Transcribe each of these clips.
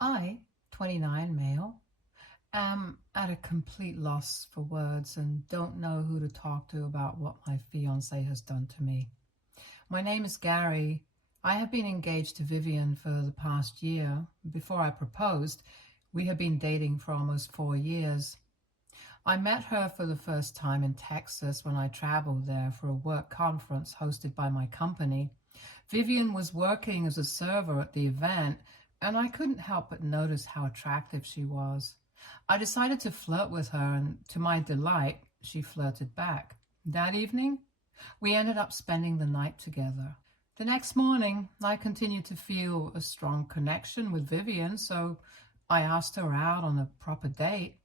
I, 29 male, am at a complete loss for words and don't know who to talk to about what my fiance has done to me. My name is Gary. I have been engaged to Vivian for the past year. Before I proposed, we had been dating for almost 4 years. I met her for the first time in Texas when I traveled there for a work conference hosted by my company. Vivian was working as a server at the event, and I couldn't help but notice how attractive she was. I decided to flirt with her, and to my delight, she flirted back. That evening, we ended up spending the night together. The next morning, I continued to feel a strong connection with Vivian, so I asked her out on a proper date.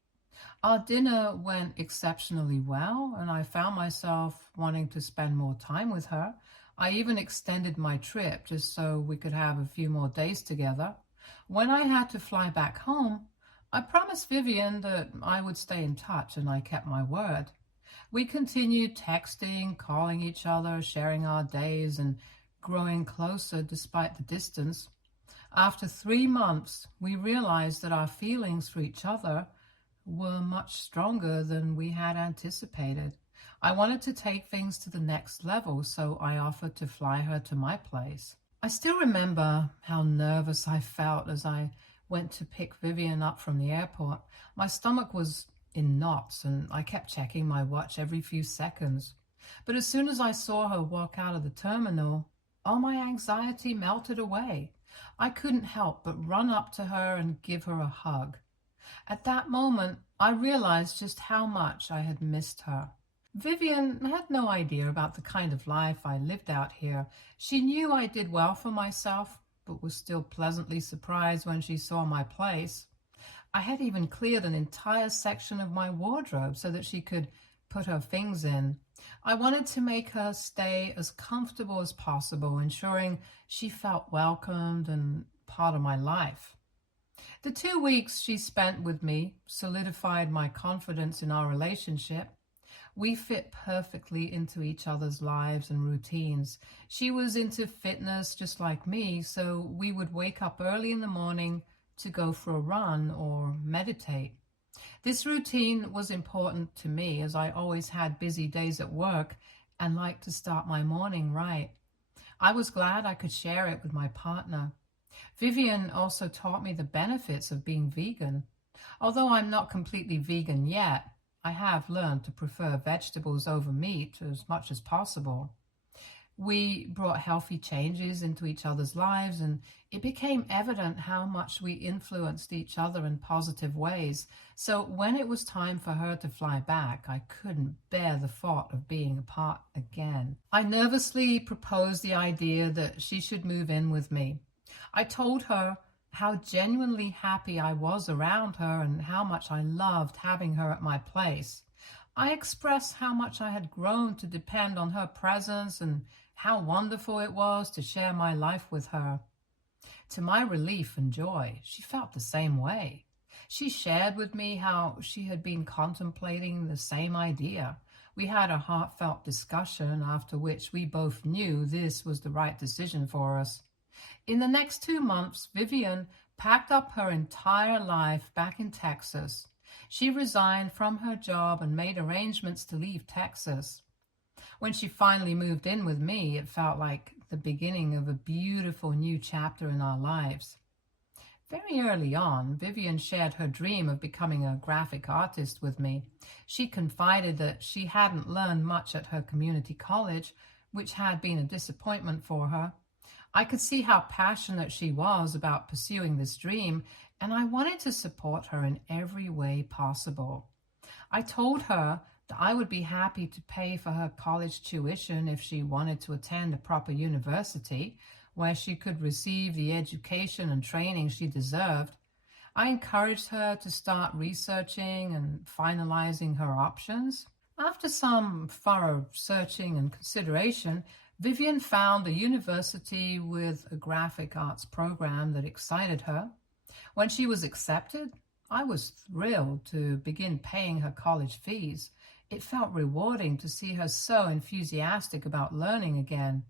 Our dinner went exceptionally well, and I found myself wanting to spend more time with her. I even extended my trip just so we could have a few more days together. When I had to fly back home, I promised Vivian that I would stay in touch, and I kept my word. We continued texting, calling each other, sharing our days, and growing closer despite the distance. After 3 months, we realized that our feelings for each other were much stronger than we had anticipated. I wanted to take things to the next level, so I offered to fly her to my place. I still remember how nervous I felt as I went to pick Vivian up from the airport. My stomach was in knots, and I kept checking my watch every few seconds. But as soon as I saw her walk out of the terminal, all my anxiety melted away. I couldn't help but run up to her and give her a hug. At that moment, I realized just how much I had missed her. Vivian had no idea about the kind of life I lived out here. She knew I did well for myself, but was still pleasantly surprised when she saw my place. I had even cleared an entire section of my wardrobe so that she could put her things in. I wanted to make her stay as comfortable as possible, ensuring she felt welcomed and part of my life. The 2 weeks she spent with me solidified my confidence in our relationship. We fit perfectly into each other's lives and routines. She was into fitness just like me, so we would wake up early in the morning to go for a run or meditate. This routine was important to me as I always had busy days at work and liked to start my morning right. I was glad I could share it with my partner. Vivian also taught me the benefits of being vegan. Although I'm not completely vegan yet, I have learned to prefer vegetables over meat as much as possible. We brought healthy changes into each other's lives, and it became evident how much we influenced each other in positive ways. So when it was time for her to fly back, I couldn't bear the thought of being apart again. I nervously proposed the idea that she should move in with me. I told her how genuinely happy I was around her and how much I loved having her at my place. I expressed how much I had grown to depend on her presence and how wonderful it was to share my life with her. To my relief and joy, she felt the same way. She shared with me how she had been contemplating the same idea. We had a heartfelt discussion after which we both knew this was the right decision for us. In the next 2 months, Vivian packed up her entire life back in Texas. She resigned from her job and made arrangements to leave Texas. When she finally moved in with me, it felt like the beginning of a beautiful new chapter in our lives. Very early on, Vivian shared her dream of becoming a graphic artist with me. She confided that she hadn't learned much at her community college, which had been a disappointment for her. I could see how passionate she was about pursuing this dream, and I wanted to support her in every way possible. I told her that I would be happy to pay for her college tuition if she wanted to attend a proper university where she could receive the education and training she deserved. I encouraged her to start researching and finalizing her options. After some thorough searching and consideration, Vivian found a university with a graphic arts program that excited her. When she was accepted, I was thrilled to begin paying her college fees. It felt rewarding to see her so enthusiastic about learning again.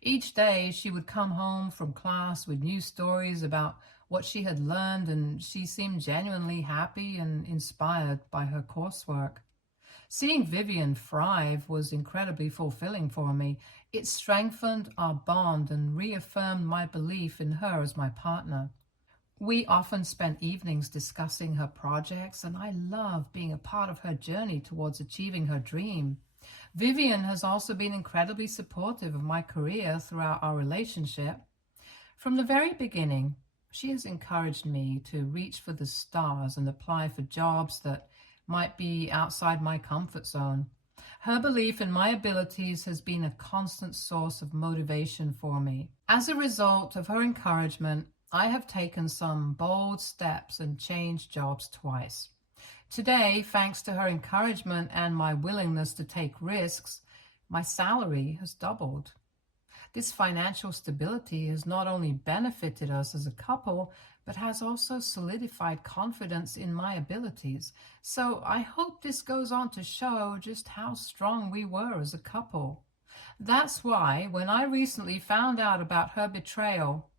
Each day she would come home from class with new stories about what she had learned, and she seemed genuinely happy and inspired by her coursework. Seeing Vivian thrive was incredibly fulfilling for me. It strengthened our bond and reaffirmed my belief in her as my partner. We often spent evenings discussing her projects, and I love being a part of her journey towards achieving her dream. Vivian has also been incredibly supportive of my career throughout our relationship. From the very beginning, she has encouraged me to reach for the stars and apply for jobs that might be outside my comfort zone. Her belief in my abilities has been a constant source of motivation for me. As a result of her encouragement, I have taken some bold steps and changed jobs twice. Today, thanks to her encouragement and my willingness to take risks, my salary has doubled. This financial stability has not only benefited us as a couple, but has also solidified confidence in my abilities. So I hope this goes on to show just how strong we were as a couple. That's why when I recently found out about her betrayal,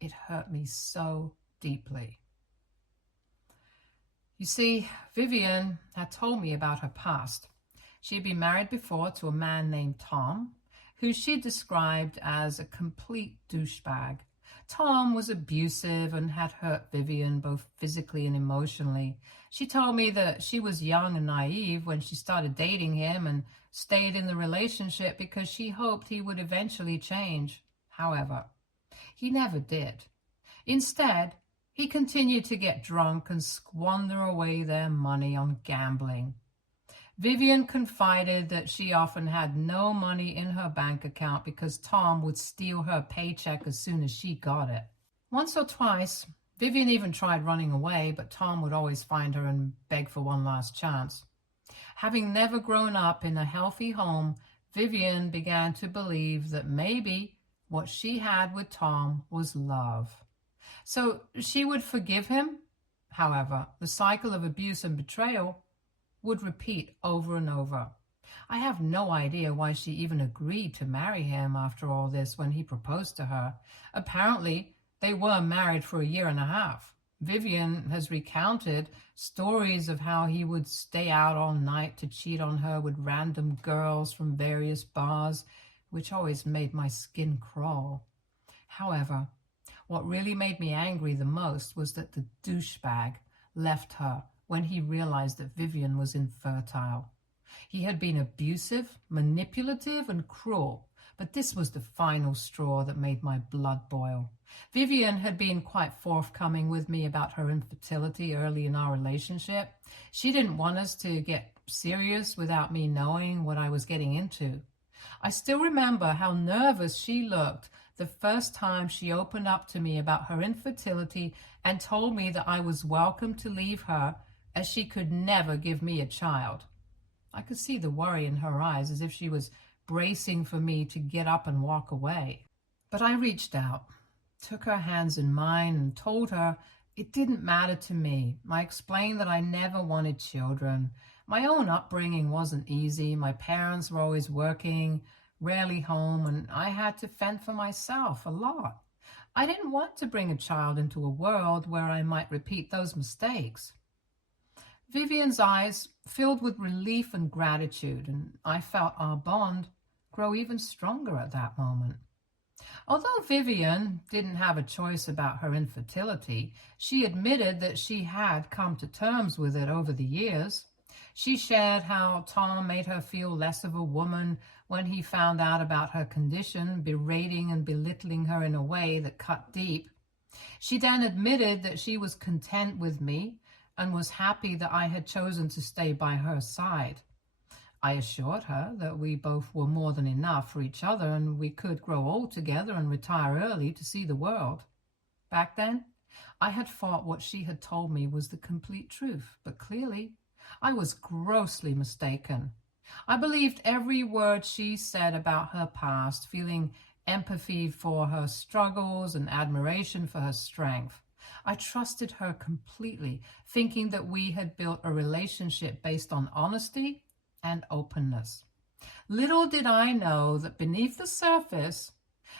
it hurt me so deeply. You see, Vivian had told me about her past. She had been married before to a man named Tom, who she described as a complete douchebag. Tom was abusive and had hurt Vivian both physically and emotionally. She told me that she was young and naive when she started dating him and stayed in the relationship because she hoped he would eventually change. However, he never did. Instead, he continued to get drunk and squander away their money on gambling. Vivian confided that she often had no money in her bank account because Tom would steal her paycheck as soon as she got it. Once or twice, Vivian even tried running away, but Tom would always find her and beg for one last chance. Having never grown up in a healthy home, Vivian began to believe that maybe what she had with Tom was love. So she would forgive him. However, the cycle of abuse and betrayal would repeat over and over. I have no idea why she even agreed to marry him after all this when he proposed to her. Apparently, they were married for 1.5 years. Vivian has recounted stories of how he would stay out all night to cheat on her with random girls from various bars, which always made my skin crawl. However, what really made me angry the most was that the douchebag left her when he realized that Vivian was infertile. He had been abusive, manipulative, and cruel, but this was the final straw that made my blood boil. Vivian had been quite forthcoming with me about her infertility early in our relationship. She didn't want us to get serious without me knowing what I was getting into. I still remember how nervous she looked the first time she opened up to me about her infertility and told me that I was welcome to leave her as she could never give me a child. I could see the worry in her eyes as if she was bracing for me to get up and walk away. But I reached out, took her hands in mine, and told her it didn't matter to me. I explained that I never wanted children. My own upbringing wasn't easy. My parents were always working, rarely home, and I had to fend for myself a lot. I didn't want to bring a child into a world where I might repeat those mistakes. Vivian's eyes filled with relief and gratitude, and I felt our bond grow even stronger at that moment. Although Vivian didn't have a choice about her infertility, she admitted that she had come to terms with it over the years. She shared how Tom made her feel less of a woman when he found out about her condition, berating and belittling her in a way that cut deep. She then admitted that she was content with me and was happy that I had chosen to stay by her side. I assured her that we both were more than enough for each other and we could grow old together and retire early to see the world. Back then, I had thought what she had told me was the complete truth, but clearly, I was grossly mistaken. I believed every word she said about her past, feeling empathy for her struggles and admiration for her strength. I trusted her completely, thinking that we had built a relationship based on honesty and openness. Little did I know that beneath the surface,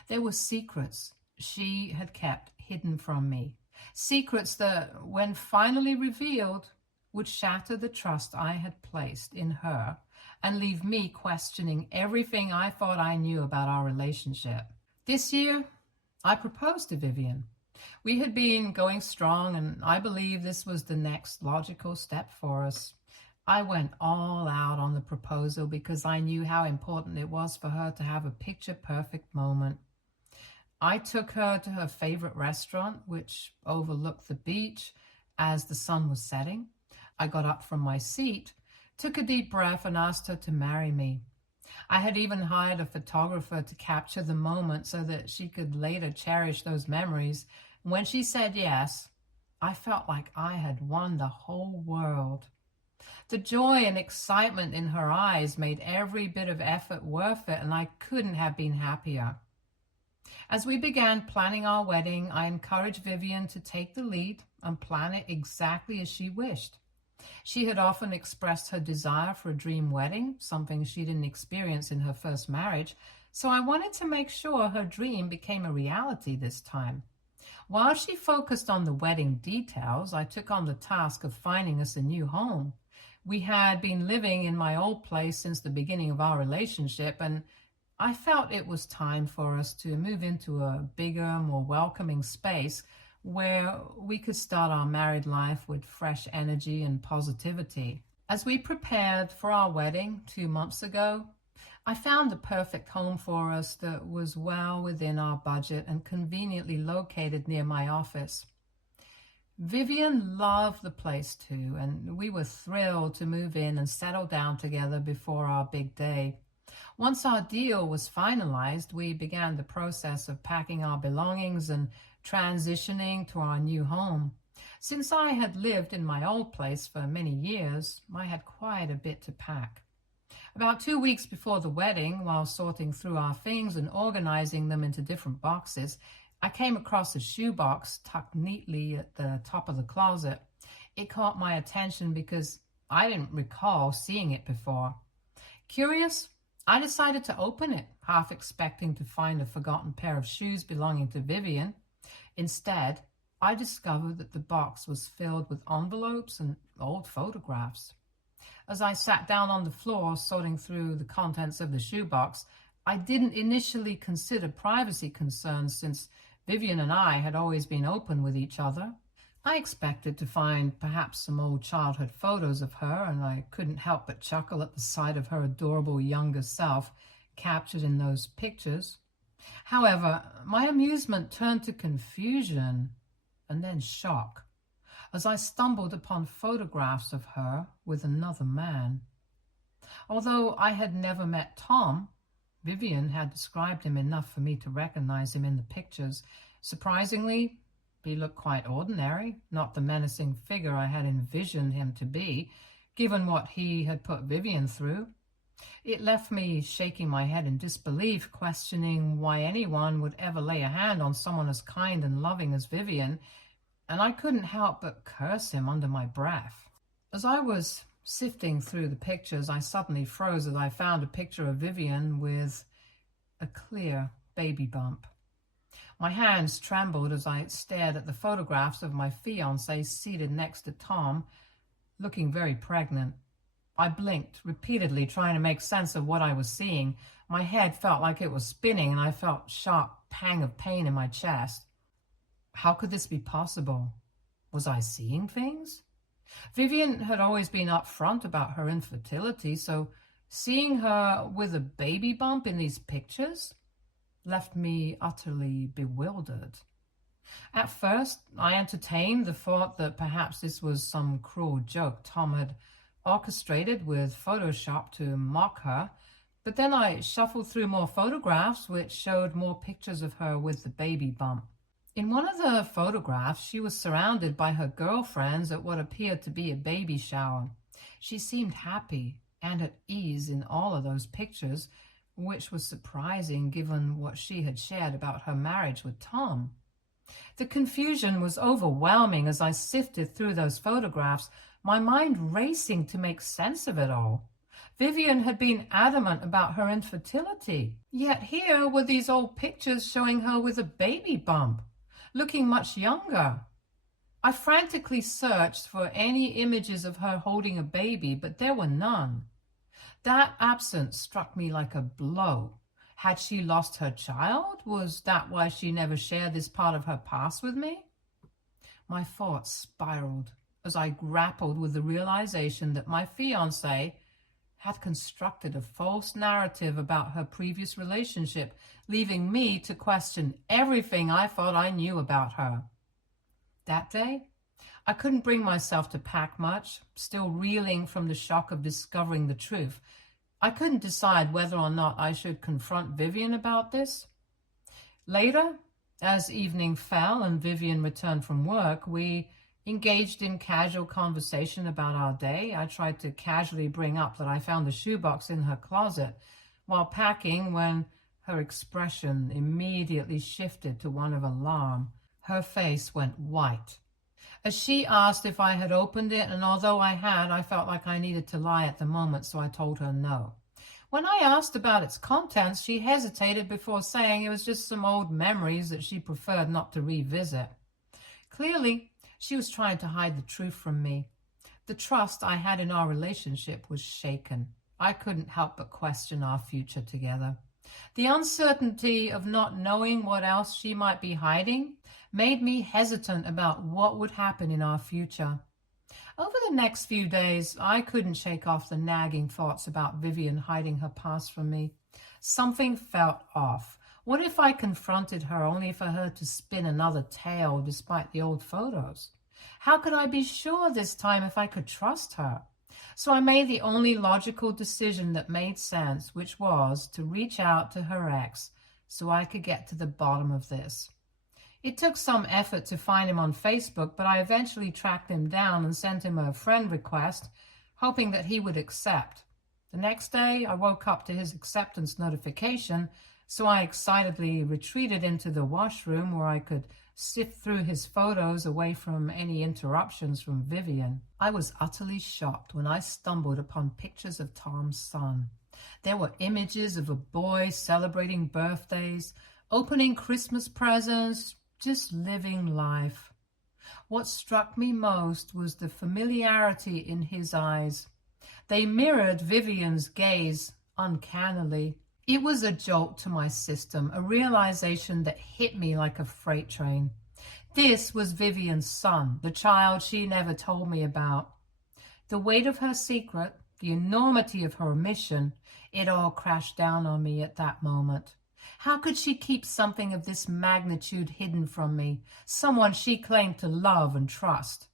there were secrets she had kept hidden from me. Secrets that, when finally revealed, would shatter the trust I had placed in her and leave me questioning everything I thought I knew about our relationship. This year, I proposed to Vivian. We had been going strong, and I believe this was the next logical step for us. I went all out on the proposal because I knew how important it was for her to have a picture-perfect moment. I took her to her favorite restaurant, which overlooked the beach as the sun was setting. I got up from my seat, took a deep breath, and asked her to marry me. I had even hired a photographer to capture the moment so that she could later cherish those memories. When she said yes, I felt like I had won the whole world. The joy and excitement in her eyes made every bit of effort worth it, and I couldn't have been happier. As we began planning our wedding, I encouraged Vivian to take the lead and plan it exactly as she wished. She had often expressed her desire for a dream wedding, something she didn't experience in her first marriage, so I wanted to make sure her dream became a reality this time. While she focused on the wedding details, I took on the task of finding us a new home. We had been living in my old place since the beginning of our relationship, and I felt it was time for us to move into a bigger, more welcoming space where we could start our married life with fresh energy and positivity. As we prepared for our wedding 2 months ago, I found the perfect home for us that was well within our budget and conveniently located near my office. Vivian loved the place too, and we were thrilled to move in and settle down together before our big day. Once our deal was finalized, we began the process of packing our belongings and transitioning to our new home. Since I had lived in my old place for many years, I had quite a bit to pack. About 2 weeks before the wedding, while sorting through our things and organizing them into different boxes, I came across a shoebox tucked neatly at the top of the closet. It caught my attention because I didn't recall seeing it before. Curious, I decided to open it, half expecting to find a forgotten pair of shoes belonging to Vivian. Instead, I discovered that the box was filled with envelopes and old photographs. As I sat down on the floor sorting through the contents of the shoebox, I didn't initially consider privacy concerns since Vivian and I had always been open with each other. I expected to find perhaps some old childhood photos of her, and I couldn't help but chuckle at the sight of her adorable younger self captured in those pictures. However, my amusement turned to confusion and then shock as I stumbled upon photographs of her with another man. Although I had never met Tom, Vivian had described him enough for me to recognize him in the pictures. Surprisingly, he looked quite ordinary, not the menacing figure I had envisioned him to be, given what he had put Vivian through. It left me shaking my head in disbelief, questioning why anyone would ever lay a hand on someone as kind and loving as Vivian, and I couldn't help but curse him under my breath. As I was sifting through the pictures, I suddenly froze as I found a picture of Vivian with a clear baby bump. My hands trembled as I stared at the photographs of my fiancé seated next to Tom, looking very pregnant. I blinked repeatedly, trying to make sense of what I was seeing. My head felt like it was spinning, and I felt a sharp pang of pain in my chest. How could this be possible? Was I seeing things? Vivian had always been upfront about her infertility, so seeing her with a baby bump in these pictures left me utterly bewildered. At first, I entertained the thought that perhaps this was some cruel joke Tom had orchestrated with Photoshop to mock her, but then I shuffled through more photographs which showed more pictures of her with the baby bump. In one of the photographs, she was surrounded by her girlfriends at what appeared to be a baby shower. She seemed happy and at ease in all of those pictures, which was surprising given what she had shared about her marriage with Tom. The confusion was overwhelming as I sifted through those photographs, my mind racing to make sense of it all. Vivian had been adamant about her infertility, yet here were these old pictures showing her with a baby bump, looking much younger. I frantically searched for any images of her holding a baby, but there were none. That absence struck me like a blow. Had she lost her child? Was that why she never shared this part of her past with me? My thoughts spiraled as I grappled with the realization that my fiancé had constructed a false narrative about her previous relationship, leaving me to question everything I thought I knew about her. That day, I couldn't bring myself to pack much, still reeling from the shock of discovering the truth. I couldn't decide whether or not I should confront Vivian about this. Later, as evening fell and Vivian returned from work, we engaged in casual conversation about our day. I tried to casually bring up that I found the shoebox in her closet while packing when her expression immediately shifted to one of alarm. Her face went white as she asked if I had opened it, and although I had, I felt like I needed to lie at the moment, so I told her no. When I asked about its contents, she hesitated before saying it was just some old memories that she preferred not to revisit. Clearly, she was trying to hide the truth from me. The trust I had in our relationship was shaken. I couldn't help but question our future together. The uncertainty of not knowing what else she might be hiding made me hesitant about what would happen in our future. Over the next few days, I couldn't shake off the nagging thoughts about Vivian hiding her past from me. Something felt off. What if I confronted her only for her to spin another tale despite the old photos? How could I be sure this time if I could trust her? So I made the only logical decision that made sense, which was to reach out to her ex so I could get to the bottom of this. It took some effort to find him on Facebook, but I eventually tracked him down and sent him a friend request, hoping that he would accept. The next day, I woke up to his acceptance notification, so I excitedly retreated into the washroom where I could sift through his photos away from any interruptions from Vivian. I was utterly shocked when I stumbled upon pictures of Tom's son. There were images of a boy celebrating birthdays, opening Christmas presents, just living life. What struck me most was the familiarity in his eyes. They mirrored Vivian's gaze uncannily. It was a jolt to my system, a realization that hit me like a freight train. This was Vivian's son, the child she never told me about. The weight of her secret, the enormity of her omission, it all crashed down on me at that moment. How could she keep something of this magnitude hidden from me, someone she claimed to love and trust?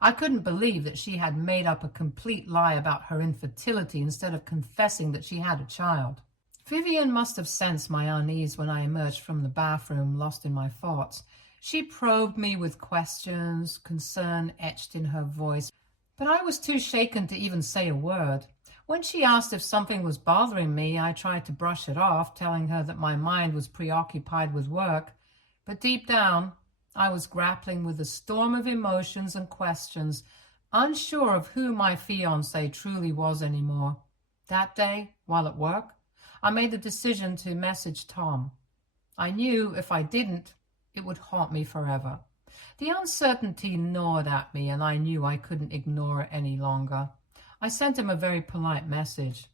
I couldn't believe that she had made up a complete lie about her infertility instead of confessing that she had a child. Vivian must have sensed my unease when I emerged from the bathroom, lost in my thoughts. She probed me with questions, concern etched in her voice, but I was too shaken to even say a word. When she asked if something was bothering me, I tried to brush it off, telling her that my mind was preoccupied with work. But deep down, I was grappling with a storm of emotions and questions, unsure of who my fiancé truly was anymore. That day, while at work, I made the decision to message Tom. I knew if I didn't, it would haunt me forever. The uncertainty gnawed at me, and I knew I couldn't ignore it any longer. I sent him a very polite message.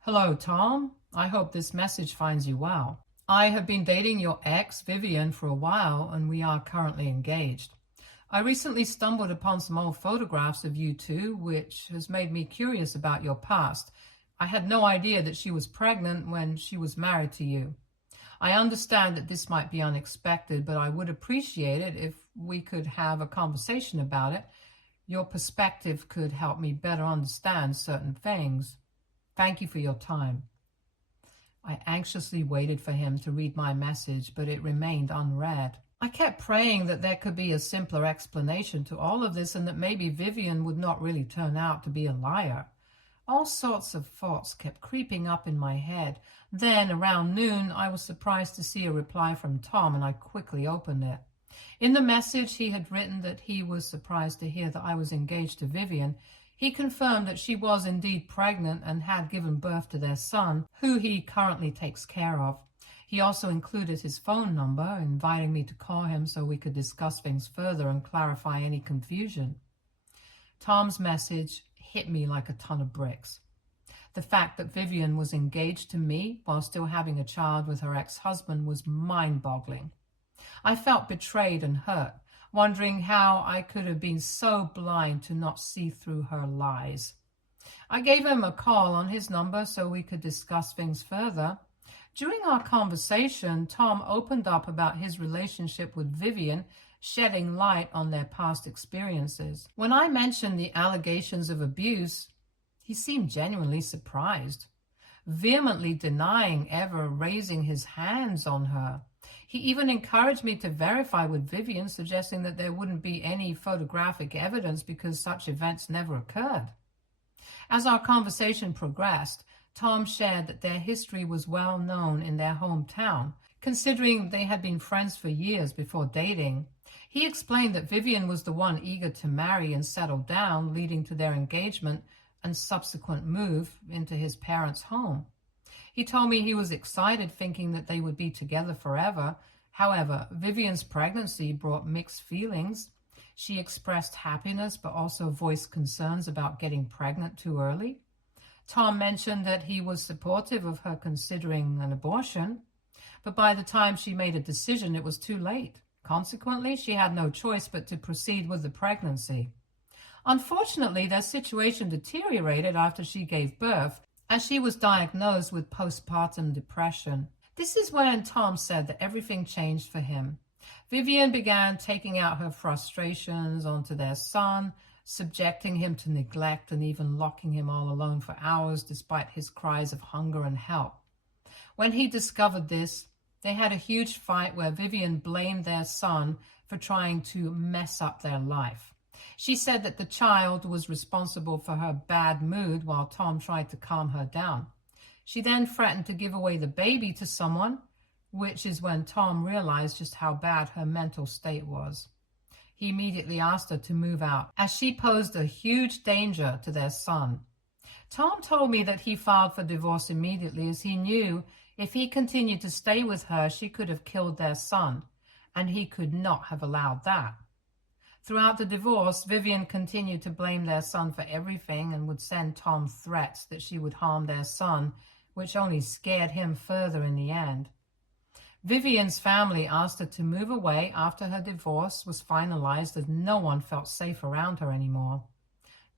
Hello, Tom. I hope this message finds you well. I have been dating your ex, Vivian, for a while, and we are currently engaged. I recently stumbled upon some old photographs of you two, which has made me curious about your past. I had no idea that she was pregnant when she was married to you. I understand that this might be unexpected, but I would appreciate it if we could have a conversation about it. Your perspective could help me better understand certain things. Thank you for your time. I anxiously waited for him to read my message, but it remained unread. I kept praying that there could be a simpler explanation to all of this and that maybe Vivian would not really turn out to be a liar. All sorts of thoughts kept creeping up in my head. Then, around noon, I was surprised to see a reply from Tom, and I quickly opened it. In the message, he had written that he was surprised to hear that I was engaged to Vivian. He confirmed that she was indeed pregnant and had given birth to their son, who he currently takes care of. He also included his phone number, inviting me to call him so we could discuss things further and clarify any confusion. Tom's message hit me like a ton of bricks. The fact that Vivian was engaged to me while still having a child with her ex-husband was mind-boggling. I felt betrayed and hurt, wondering how I could have been so blind to not see through her lies. I gave him a call on his number so we could discuss things further. During our conversation, Tom opened up about his relationship with Vivian, shedding light on their past experiences. When I mentioned the allegations of abuse, he seemed genuinely surprised, vehemently denying ever raising his hands on her. He even encouraged me to verify with Vivian, suggesting that there wouldn't be any photographic evidence because such events never occurred. As our conversation progressed, Tom shared that their history was well known in their hometown, considering they had been friends for years before dating. He explained that Vivian was the one eager to marry and settle down, leading to their engagement and subsequent move into his parents' home. He told me he was excited, thinking that they would be together forever. However, Vivian's pregnancy brought mixed feelings. She expressed happiness but also voiced concerns about getting pregnant too early. Tom mentioned that he was supportive of her considering an abortion, but by the time she made a decision, it was too late. Consequently, she had no choice but to proceed with the pregnancy. Unfortunately, their situation deteriorated after she gave birth, as she was diagnosed with postpartum depression. This is when Tom said that everything changed for him. Vivian began taking out her frustrations onto their son, subjecting him to neglect and even locking him all alone for hours despite his cries of hunger and help. When he discovered this, they had a huge fight where Vivian blamed their son for trying to mess up their life. She said that the child was responsible for her bad mood while Tom tried to calm her down. She then threatened to give away the baby to someone, which is when Tom realized just how bad her mental state was. He immediately asked her to move out, as she posed a huge danger to their son. Tom told me that he filed for divorce immediately, as he knew if he continued to stay with her, she could have killed their son, and he could not have allowed that. Throughout the divorce, Vivian continued to blame their son for everything and would send Tom threats that she would harm their son, which only scared him further in the end. Vivian's family asked her to move away after her divorce was finalized, as no one felt safe around her anymore.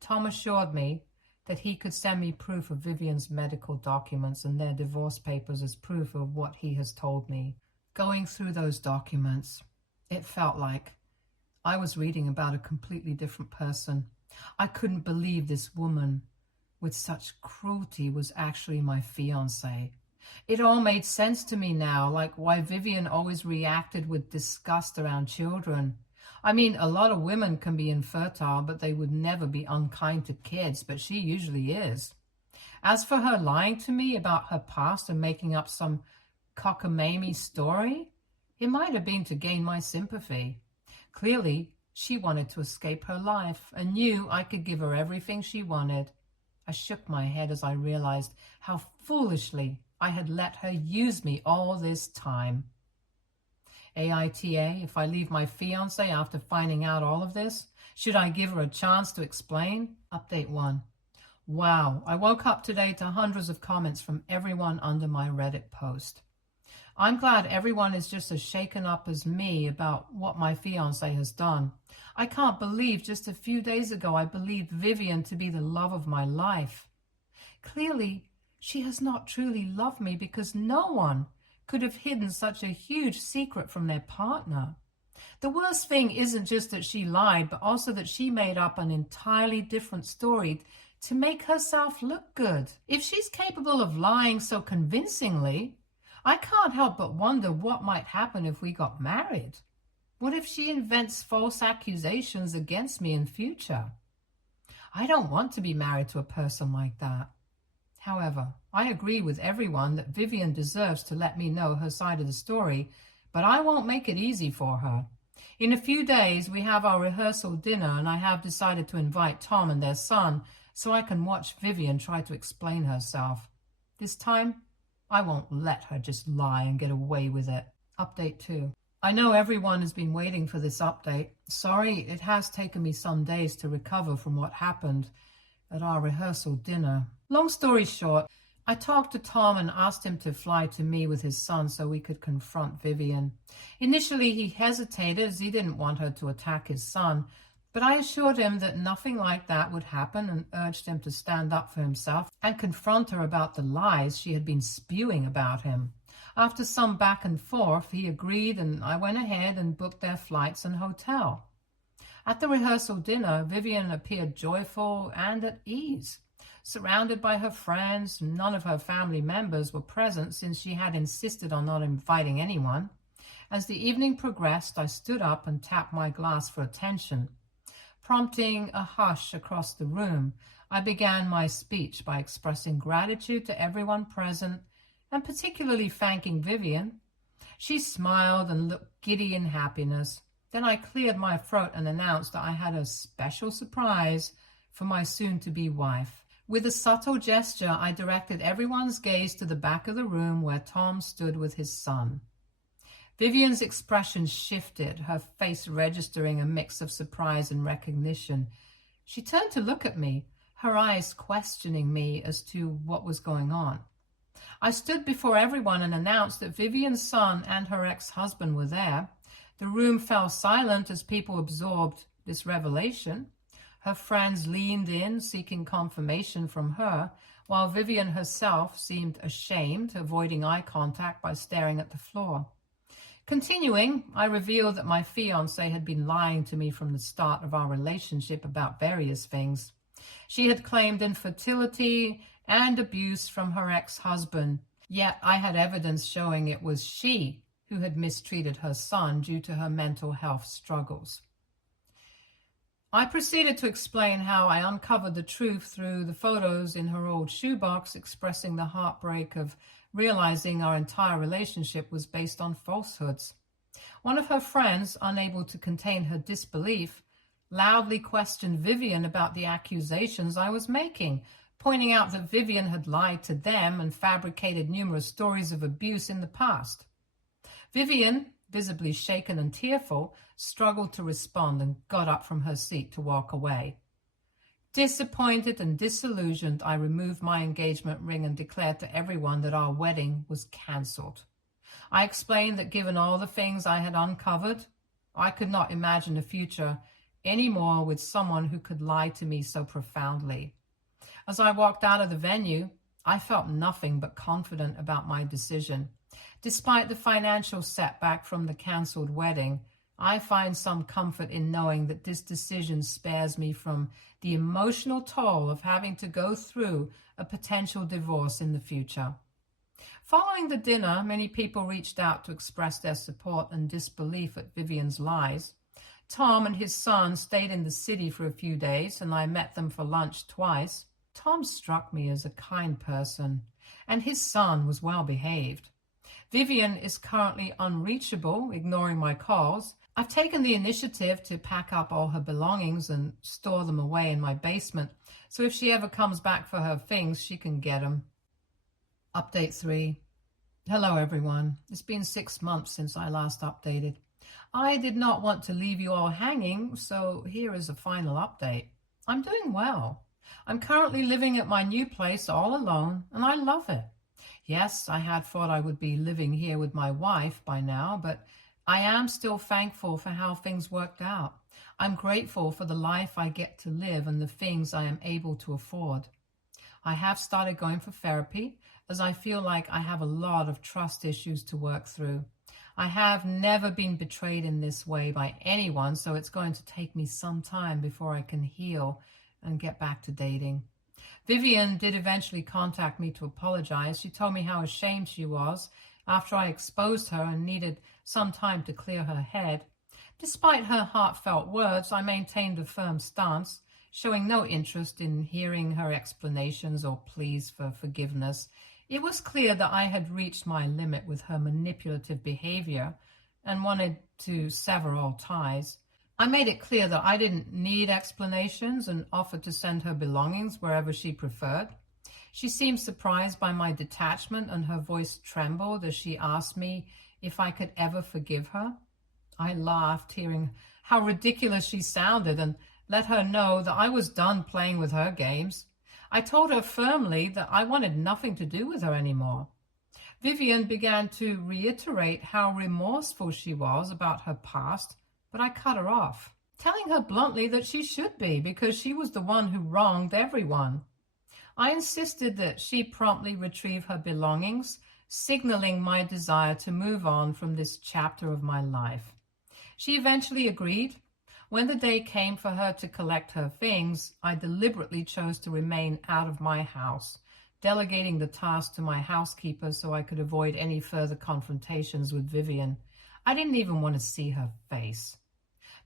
Tom assured me that he could send me proof of Vivian's medical documents and their divorce papers as proof of what he has told me. Going through those documents, it felt like I was reading about a completely different person. I couldn't believe this woman with such cruelty was actually my fiance. It all made sense to me now, like why Vivian always reacted with disgust around children. I mean, a lot of women can be infertile, but they would never be unkind to kids, but she usually is. As for her lying to me about her past and making up some cockamamie story, it might have been to gain my sympathy. Clearly, she wanted to escape her life and knew I could give her everything she wanted. I shook my head as I realized how foolishly I had let her use me all this time. AITA, if I leave my fiancé after finding out all of this, should I give her a chance to explain? Update 1. Wow, I woke up today to hundreds of comments from everyone under my Reddit post. I'm glad everyone is just as shaken up as me about what my fiancé has done. I can't believe just a few days ago I believed Vivian to be the love of my life. Clearly, she has not truly loved me, because no one could have hidden such a huge secret from their partner. The worst thing isn't just that she lied, but also that she made up an entirely different story to make herself look good. If she's capable of lying so convincingly, I can't help but wonder what might happen if we got married. What if she invents false accusations against me in future? I don't want to be married to a person like that. However, I agree with everyone that Vivian deserves to let me know her side of the story, but I won't make it easy for her. In a few days, we have our rehearsal dinner, and I have decided to invite Tom and their son so I can watch Vivian try to explain herself. This time, I won't let her just lie and get away with it. Update 2. I know everyone has been waiting for this update. Sorry, it has taken me some days to recover from what happened at our rehearsal dinner. Long story short, I talked to Tom and asked him to fly to me with his son so we could confront Vivian. Initially, he hesitated as he didn't want her to attack his son, but I assured him that nothing like that would happen and urged him to stand up for himself and confront her about the lies she had been spewing about him. After some back and forth, he agreed, and I went ahead and booked their flights and hotel. At the rehearsal dinner, Vivian appeared joyful and at ease. Surrounded by her friends, none of her family members were present since she had insisted on not inviting anyone. As the evening progressed, I stood up and tapped my glass for attention. Prompting a hush across the room, I began my speech by expressing gratitude to everyone present and particularly thanking Vivian. She smiled and looked giddy in happiness. Then I cleared my throat and announced that I had a special surprise for my soon-to-be wife. With a subtle gesture, I directed everyone's gaze to the back of the room where Tom stood with his son. Vivian's expression shifted, her face registering a mix of surprise and recognition. She turned to look at me, her eyes questioning me as to what was going on. I stood before everyone and announced that Vivian's son and her ex-husband were there. The room fell silent as people absorbed this revelation. Her friends leaned in, seeking confirmation from her, while Vivian herself seemed ashamed, avoiding eye contact by staring at the floor. Continuing, I revealed that my fiancé had been lying to me from the start of our relationship about various things. She had claimed infertility and abuse from her ex-husband, yet I had evidence showing it was she who had mistreated her son due to her mental health struggles. I proceeded to explain how I uncovered the truth through the photos in her old shoebox, expressing the heartbreak of realizing our entire relationship was based on falsehoods. One of her friends, unable to contain her disbelief, loudly questioned Vivian about the accusations I was making, pointing out that Vivian had lied to them and fabricated numerous stories of abuse in the past. Vivian, visibly shaken and tearful, struggled to respond and got up from her seat to walk away. Disappointed and disillusioned, I removed my engagement ring and declared to everyone that our wedding was cancelled. I explained that given all the things I had uncovered, I could not imagine a future anymore with someone who could lie to me so profoundly. As I walked out of the venue, I felt nothing but confident about my decision. Despite the financial setback from the cancelled wedding, I find some comfort in knowing that this decision spares me from the emotional toll of having to go through a potential divorce in the future. Following the dinner, many people reached out to express their support and disbelief at Vivian's lies. Tom and his son stayed in the city for a few days, and I met them for lunch twice. Tom struck me as a kind person, and his son was well behaved. Vivian is currently unreachable, ignoring my calls. I've taken the initiative to pack up all her belongings and store them away in my basement, so if she ever comes back for her things, she can get them. Update 3. Hello, everyone. It's been 6 months since I last updated. I did not want to leave you all hanging, so here is a final update. I'm doing well. I'm currently living at my new place all alone, and I love it. Yes, I had thought I would be living here with my wife by now, but I am still thankful for how things worked out. I'm grateful for the life I get to live and the things I am able to afford. I have started going for therapy, as I feel like I have a lot of trust issues to work through. I have never been betrayed in this way by anyone, so it's going to take me some time before I can heal and get back to dating. Vivian did eventually contact me to apologize. She told me how ashamed she was after I exposed her and needed some time to clear her head. Despite her heartfelt words, I maintained a firm stance, showing no interest in hearing her explanations or pleas for forgiveness. It was clear that I had reached my limit with her manipulative behavior and wanted to sever all ties. I made it clear that I didn't need explanations and offered to send her belongings wherever she preferred. She seemed surprised by my detachment, and her voice trembled as she asked me if I could ever forgive her. I laughed, hearing how ridiculous she sounded, and let her know that I was done playing with her games. I told her firmly that I wanted nothing to do with her anymore. Vivian began to reiterate how remorseful she was about her past, but I cut her off, telling her bluntly that she should be, because she was the one who wronged everyone. I insisted that she promptly retrieve her belongings, signaling my desire to move on from this chapter of my life. She eventually agreed. When the day came for her to collect her things, I deliberately chose to remain out of my house, delegating the task to my housekeeper so I could avoid any further confrontations with Vivian. I didn't even want to see her face.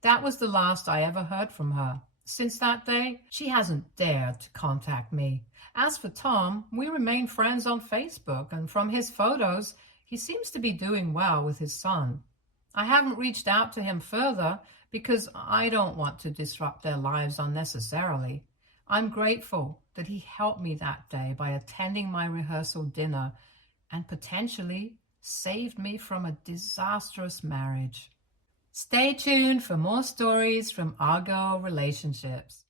That was the last I ever heard from her. Since that day, she hasn't dared to contact me. As for Tom, we remain friends on Facebook, and from his photos, he seems to be doing well with his son. I haven't reached out to him further because I don't want to disrupt their lives unnecessarily. I'm grateful that he helped me that day by attending my rehearsal dinner and potentially saved me from a disastrous marriage. Stay tuned for more stories from our girl relationships.